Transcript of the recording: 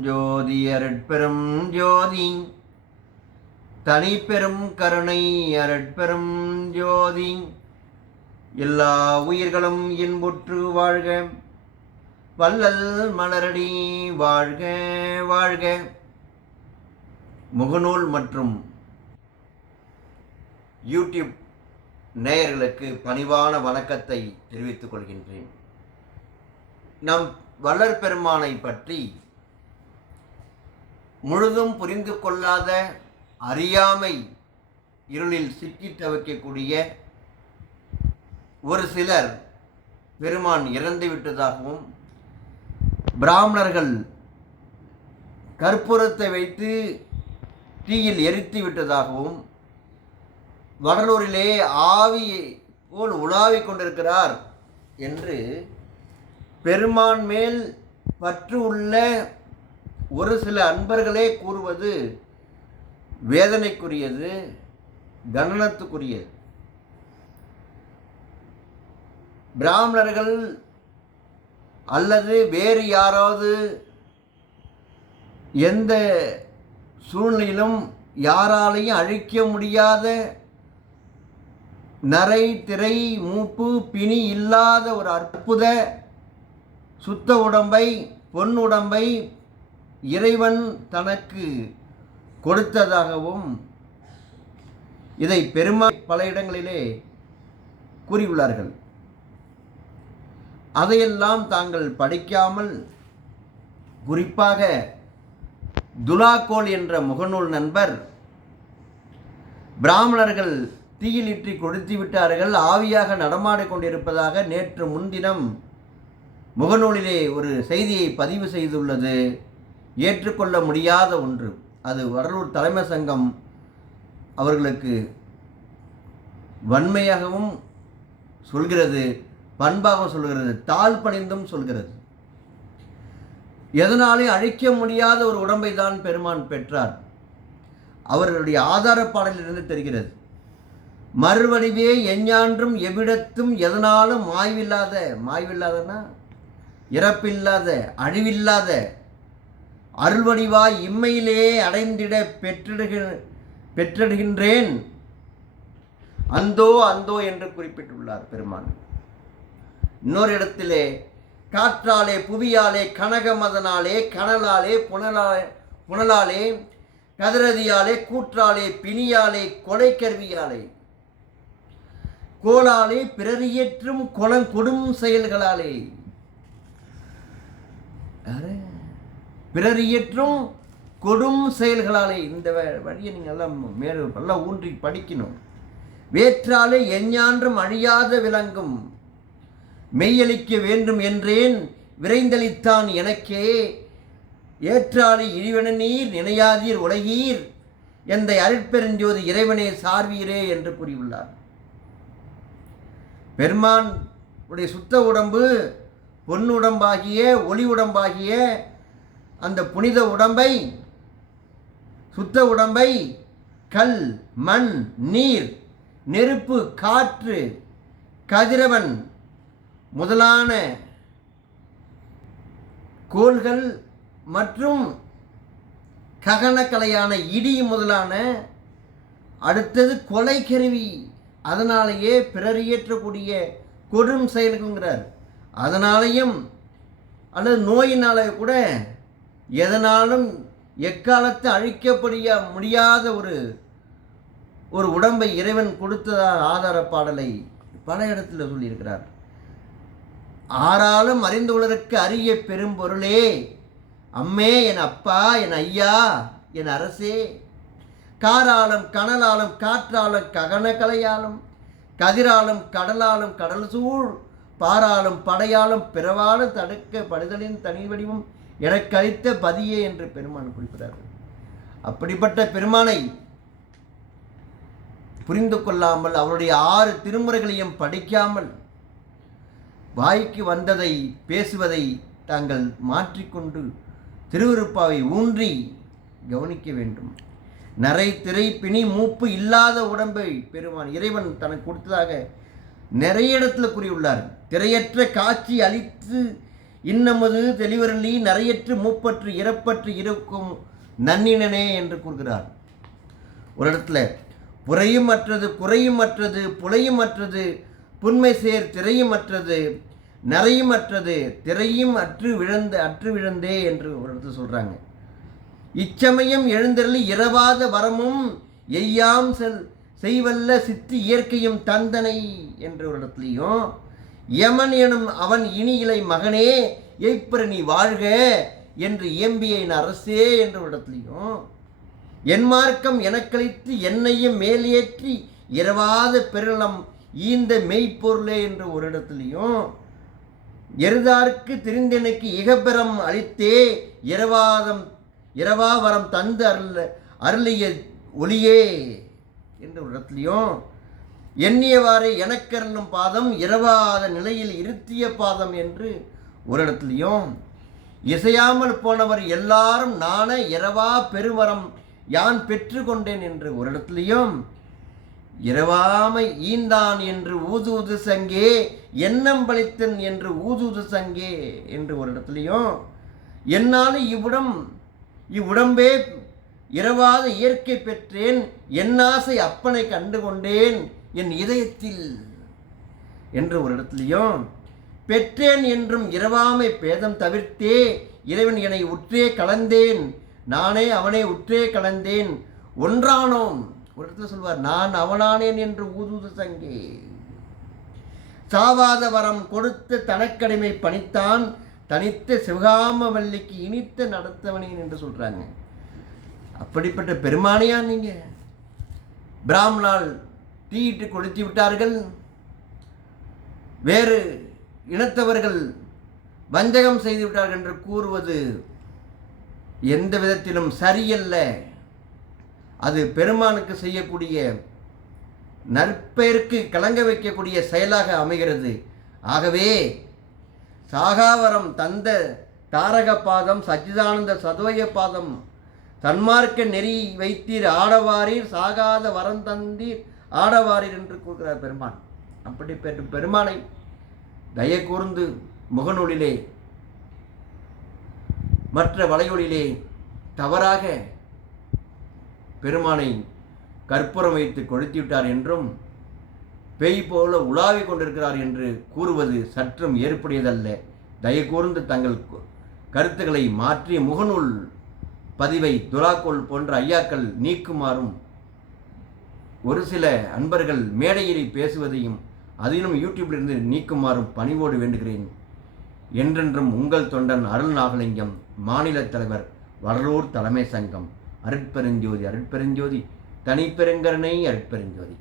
ஜோதி அரட்பெரும் ஜோதி. தனிப்பெரும் கருணை அரட்பெரும் ஜோதி. எல்லா உயிர்களும் இன்புற்று வாழ்க. வள்ளல் மலரடி வாழ்க வாழ்க. முகநூல் மற்றும் யூடியூப் நேயர்களுக்கு பணிவான வணக்கத்தை தெரிவித்துக் கொள்கின்றேன். நம் வள்ளற் பெருமானை பற்றி முழுதும் புரிந்து கொள்ளாத அறியாமை இருளில் சிக்கி தவிக்கக்கூடிய ஒரு சிலர் பெருமான் இறந்து விட்டதாகவும் பிராமணர்கள் கற்பூரத்தை வைத்து தீயில் எரித்து விட்டதாகவும் வடலூரிலே ஆவி போல் உலாவிக் கொண்டிருக்கிறார் என்று பெருமான் மேல் பற்று உள்ள ஒரு சில அன்பர்களே கூறுவது வேதனைக்குரியது கண்டனத்துக்குரியது பிராமணர்கள் அல்லது வேறு யாராவது எந்த சூழ்நிலையிலும் யாராலையும் அழிக்க முடியாத நரை திரை மூப்பு பிணி இல்லாத ஒரு அற்புத சுத்த உடம்பை பொன் உடம்பை இறைவன் தனக்கு கொடுத்ததாகவும் இதை பெருமா பல இடங்களிலே கூறியுள்ளார்கள். அதையெல்லாம் தாங்கள் படிக்காமல் குறிப்பாக துலாக்கோல் என்ற முகநூல் நண்பர் பிராமணர்கள் தீயிலிற்றி கொளுத்தி விட்டார்கள். ஆவியாக நடமாடி கொண்டிருப்பதாக நேற்று முன்தினம் முகநூலிலே ஒரு செய்தியை பதிவு செய்துள்ளது. ஏற்றுக்கொள்ள முடியாத ஒன்று. அது வடலூர் தலைமை சங்கம் அவர்களுக்கு வன்மையாகவும் சொல்கிறது பண்பாகவும் சொல்கிறது தாழ் பணிந்தும் சொல்கிறது. எதனாலே அழிக்க முடியாத ஒரு உடம்பை தான் பெருமான் பெற்றார்? அவர்களுடைய ஆதார பாடலிலிருந்து தெரிகிறது. மறுவடிவே எஞ்ஞான்றும் எவ்விடத்தும் எதனாலும் மாய்வில்லாத மாய்வில்லாதனா இறப்பில்லாத அழிவில்லாத அருள்வடிவாய் இம்மையிலே அடைந்திட பெற்றிடுக பெற்றிடுகின்றேன். அந்தோ அந்தோ என்று குறிப்பிட்டுள்ளார் பெருமான். இன்னொரு இடத்திலே காற்றாலே புவியாலே கனகமதனாலே கனலாலே புனலாலே புனலாலே கதிரதியாலே கூற்றாலே பிணியாலே கொலை கருவியாலே கோலாலே பிறரியற்றும் கொலம் கொடும் செயல்களாலே. யாரு? பிறர் இயற்றும் கொடும் செயல்களாலே இந்த வழியை நீங்கள் எல்லாம் மேலும் நல்லா ஊன்றி படிக்கணும். வேற்றாலே எஞ்ஞான்றும் அழியாத விளங்கும் மெய்யளிக்க வேண்டும் என்றேன் விரைந்தளித்தான் எனக்கே. ஏற்றாலே இழிவன நீர் நினையாதீர் உலகீர். எந்த அருட்பெருஞ்சோதி இறைவனே சார்வீரே என்று கூறியுள்ளார். பெருமான் உடைய சுத்த உடம்பு பொன்னுடம்பாகிய ஒளி உடம்பாகிய அந்த புனித உடம்பை சுத்த உடம்பை கல் மண் நீர் நெருப்பு காற்று கதிரவன் முதலான கோள்கள் மற்றும் ககனக்கலையான இடி முதலான அடுத்தது கொலை கருவி. அதனாலேயே பிறர் இயற்றக்கூடிய கொடும் செயல்கள்ங்கிறார் அதனாலேயும் அல்லது நோயினால கூட எதனாலும் எக்காலத்து அழிக்கப்படிய முடியாத ஒரு ஒரு உடம்பை இறைவன் கொடுத்ததா ஆதார பாடலை பல இடத்துல சொல்லியிருக்கிறார். ஆறாலும் அறிந்துள்ளதற்கு அரிய பெரும்பொருளே அம்மே என் அப்பா என் ஐயா என் அரசே. காராலும் கனலாலும் காற்றாலும் ககனக்கலையாலும் கதிராலும் கடலாலும் கடல் சூழ் பாராலும் படையாலும் பிறவாலும் தடுக்க படுதலின் தனி வடிவம் எனக்கு அளித்த பதியே என்று பெருமான் குறிப்பிட்டார். அப்படிப்பட்ட பெருமானை புரிந்து கொள்ளாமல் அவருடைய ஆறு திருமுறைகளையும் படிக்காமல் வாய்க்கு வந்ததை பேசுவதை தாங்கள் மாற்றிக்கொண்டு திருவிருப்பாவை ஊன்றி கவனிக்க வேண்டும். நரை திரை பிணி மூப்பு இல்லாத உடம்பை பெருமான் இறைவன் தனக்கு கொடுத்ததாக நிறைய இடத்துல கூறியுள்ளார். திரையற்ற காட்சி அளித்து இன்னமது தெளிவரலி நிறையற்று மூப்பற்று இறப்பற்று இருக்கும் நன்னினனே என்று கூறுகிறார். ஒரு இடத்துல புறையும் அற்றது குறையும் அற்றது புலையும் அற்றது புண்மை சேர் திரையும் அற்றது நிறையும் அற்றது திரையும் அற்று விழுந்த அற்று விழுந்தே என்று ஒரு இடத்துல சொல்கிறாங்க இச்சமயம் எழுந்தருளி இரவாத வரமும் எய்யாம் செல் செய்வல்ல சித்தி இயற்கையும் தந்தனை என்ற ஒரு இடத்துலையும் யமன் எனும் அவன் இனியிலை மகனே எய்ப்பற நீ வாழ்க என்று இயம்பிய என் அரசே என்ற ஒரு இடத்துலையும் என் மார்க்கம் எனக்களித்து என்னையும் மேலேற்றி இரவாத பெருளம் ஈந்த மெய்ப்பொருளே என்ற ஒரு இடத்துலையும் எருதார்க்கு திரிந்தெனக்கு இகபெறம் அளித்தே இரவாதம் இரவாவரம் தந்து அருள் அருளிய ஒளியே என்ற ஒரு இடத்துலையும் எண்ணியவாறே எனக்கருளும் பாதம் இரவாத நிலையில் இருத்திய பாதம் என்று ஒரு இடத்துலையும் இசையாமல் போனவர் எல்லாரும் நானே இரவா பெருவரம் யான் பெற்றுக்கொண்டேன் என்று ஒரு இடத்துலையும் இரவாமை ஈந்தான் என்று ஊதுவது சங்கே எண்ணம் என்று ஊதுவது சங்கே என்று ஒரு இடத்துலையும் என்னால் இவ்விடம் இவ்வுடம்பே இரவாத இயற்கை பெற்றேன் என் ஆசை அப்பனை கண்டு கொண்டேன் என் இதயத்தில் என்று ஒரு இடத்துலையும் பெற்றேன் என்றும் இரவாமை பேதம் தவிர்த்தே இறைவன் என்னை உற்றே கலந்தேன் நானே அவனே உற்றே கலந்தேன் ஒன்றானோம். ஒரு இடத்துல சொல்வார் நான் அவனானேன் என்று ஊதுது சங்கே. சாவாத வரம் கொடுத்து தனக்கடிமை பணித்தான் தனித்த சிவகாமவல்லிக்கு இனித்த நடத்தவனேன் என்று சொல்கிறாங்க அப்படிப்பட்ட பெருமானையா நீங்க? பிராமணால் தீயிட்டு கொளுத்தி விட்டார்கள். வேறு இனத்தவர்கள் வஞ்சகம் செய்து விட்டார்கள் என்று கூறுவது எந்த விதத்திலும் சரியல்ல. அது பெருமானுக்கு செய்யக்கூடிய நற்பெயருக்கு கலங்க வைக்கக்கூடிய செயலாக அமைகிறது. ஆகவே சாகாவரம் தந்த தாரக பாதம் சச்சிதானந்த சதுவய பாதம் தன்மார்க்க நெறி வைத்தீர் ஆடவாரீர் சாகாத வரம் தந்தீர் ஆடவாரீர் என்று கூறுகிறார் பெருமான். அப்படிப்பட்ட பெருமானை தய கூர்ந்து முகநூலிலே மற்ற வலையொலிலே தவறாக பெருமானை கற்பூரம் வைத்து கொளுத்திவிட்டார் என்றும் பேய் போல உலாவிக் கொண்டிருக்கிறார் என்று கூறுவது சற்றும் ஏற்புடையதல்ல. தயகூர்ந்து தங்கள் கருத்துக்களை மாற்றி முகநூல் பதிவை துலாக்கோல் போன்ற ஐயாக்கள் நீக்குமாறும் ஒரு சில அன்பர்கள் மேடையிலே பேசுவதையும் அதிலும் யூடியூப்பிலிருந்து நீக்குமாறும் பணிவோடு வேண்டுகிறேன். என்றென்றும் உங்கள் தொண்டன் அருள் நாகலிங்கம் மாநில தலைவர் வடலூர் தலைமை சங்கம் அருட்பெருஞ்சோதி அருட்பெருஞ்சோதி தனிப்பெருங்கருணை அருட்பெருஞ்சோதி.